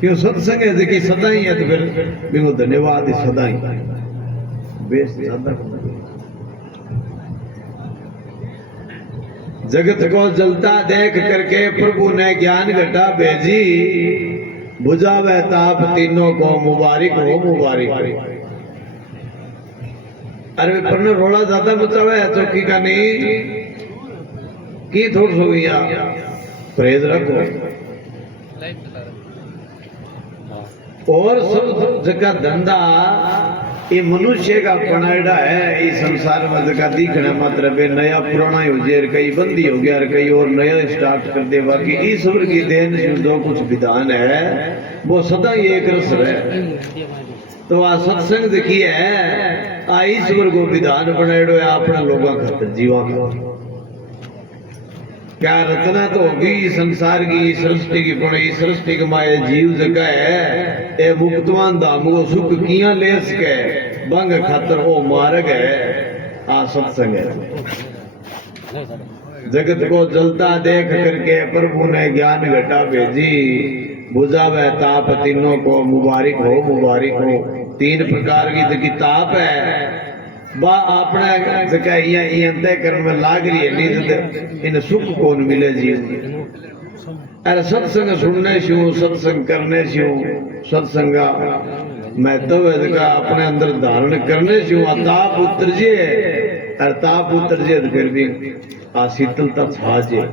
क्यों सत्संग है देखिए सदा ही है, तो फिर बिल्कुल धन्यवाद ही सदा ही बेस ज्यादा। जगत को जलता देख करके प्रभु ने ज्ञान घटा भेजी, बुझावे ताप तीनों को मुबारक हो मुबारक हो। अरे पर रोड़ा ज्यादा बचावे तो की का नहीं की थोड़ सो गया परहेज रखो। और सब जगह धंधा ये मनुष्य का बनाड़ा है। इस संसार में जगह दिखना मात्र बे नया पुराना हो जाए, कई बंदी हो गया, कई और नया स्टार्ट कर दे। बाकी ईश्वर की देन से जो कुछ विधान है वो सदा ही एक रस है। तो आ सत्संग देखिए आ ईश्वर को विधान बनाड़ो है अपना लोगों खातर जीवा का। क्या रचना तो होगी संसार की सृष्टि की, पण इस सृष्टि के माए जीव जगह है ए मुक्तवान धाम को सुख किया ले सके बंग खातर वो मार्ग है आ सत्संग है। जगत को जलता देख करके प्रभु ने ज्ञान घटा भेजी, बुझावे ताप तीनों को मुबारक हो मुबारक हो। तीन प्रकार की जगी ताप है बा अपने जगह तय कर्म में लाग रही है, नहीं इन सुख कौन मिले जीव। अरे सत्संग सुनने शू, सत्संग करने शू, सत्संग महत्व अपने अंदर धारण करने शू ताप उतर जे। अरे ताप उतर जे फिर भी आ शीतलता छा जे।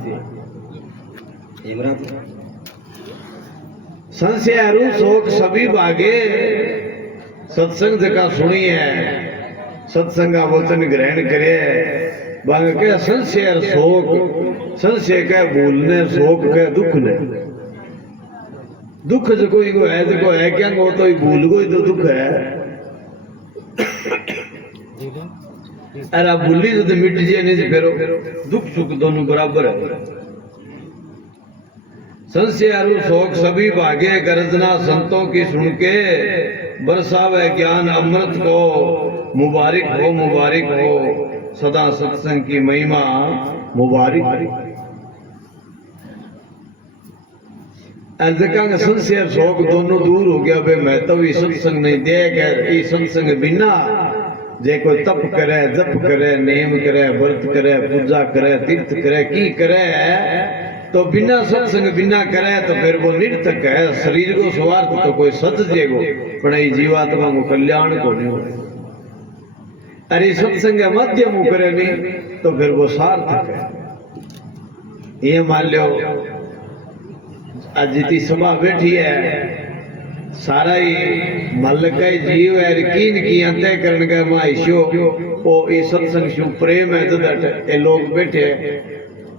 संशय शोक सभी भागे सत्संग जगह सुनी है, सत्संग का वचन ग्रहण करे। के संशय शोक, संशय के भूलने, शोक के दुख ने। दुख जो कोई को है क्या वो तो भूल को ही तो दुख है। अरे आप भूली तो मिट जाए नहीं फेरो, दुख सुख दोनों बराबर है। संशय शोक सभी भागे गर्जना संतों की सुन के, बरसावे ज्ञान अमृत को मुबारक हो मुबारक हो। सदा सत्संग की महिमा मुबारक। संशय शोक दोनों दूर हो गया। मैं तो ये सत्संग नहीं दे सत्संग बिना जे कोई तप करे, जप करे, नेम करे, व्रत करे, पूजा करे, तीर्थ करे, की करे तो बिना सत्संग बिना करे तो फिर वो निर्थक है। शरीर को स्वार्थ तो कोई सच जेगो पण जीवात्मा को कल्याण को नहीं हो। अरे सत्संग मध्यम करे नहीं तो फिर वो सार्थक है। ये मान लो आज जितनी सभा बैठी है सारा ही मल का जीव है, कीन की अंत्य करण का माइशो ओ ये सत्संग शु प्रेम है। तो लोग बैठे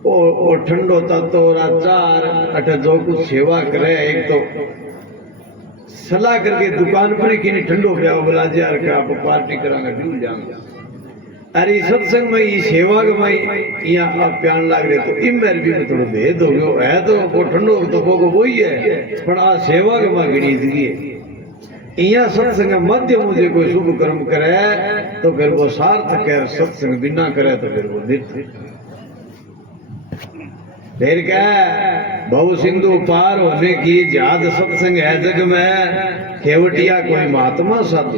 और ठंडो तत्व और आचार अठ जो कुछ सेवा करे। एक तो सलाह करके दुकान पर ही ठंडो पिया बोला जी यार क्या आप पार्टी करांगा ढूंढ जाऊंगा। अरे सत्संग में ये सेवा में यहाँ आप प्यान लाग रहे तो इमर भी थोड़ा भेद हो गयो है। तो वो ठंडो तो वो ही है पर आ सेवा के मां गिनी है। यहाँ सत्संग मध्य मुझे कोई शुभ कर्म करे तो फिर वो सार्थक है। सत्संग बिना करे तो फिर वो नित्य फिर क्या बहु सिंधु पार होने की जहाज सत्संग है जग में। खेवटिया कोई महात्मा सत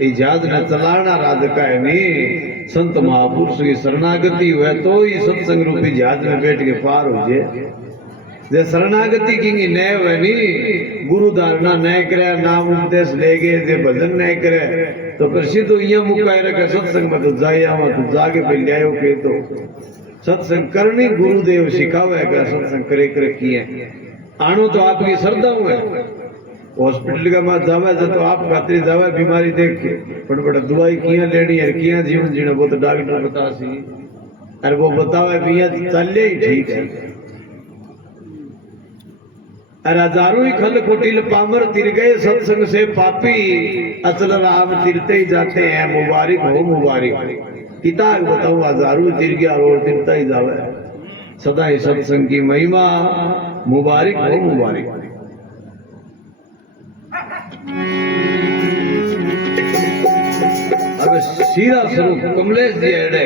जहाज न चलाना राज का है नहीं। संत महापुरुष की शरणागति हुए तो ही सत्संग रूपी जहाज में बैठ के पार हो जाए। जे शरणागति की नए हुए नहीं, गुरु धारणा न करे, नाम उपदेश ले गए, जे भजन न करे तो फिर सीधो यहाँ मुकाए रखे सत्संग में तो जाए आवा तो जाके पे ले आयो के तो सत्संग करनी गुरुदेव सिखावे का सत्संग करे करे किए आनो तो आपकी श्रद्धा हुए। हॉस्पिटल का मां जावे तो आप खातिर जावे बीमारी देख के बड़ा दवाई किया लेनी है, किया जीवन जीना वो तो डॉक्टर बता सी। अरे वो बतावे भैया चले ही ठीक है। अरे हजारों ही खल कुटिल पामर तिर गए सत्संग से पापी, असल राम तिरते ही जाते हैं मुबारक हो मुबारक। पिता बताऊं हजारों तिर गया और तिरता ही जावे। सदा ही सत्संग की महिमा मुबारक हो मुबारक। अब सीरा स्वरूप कमलेश जी अड़े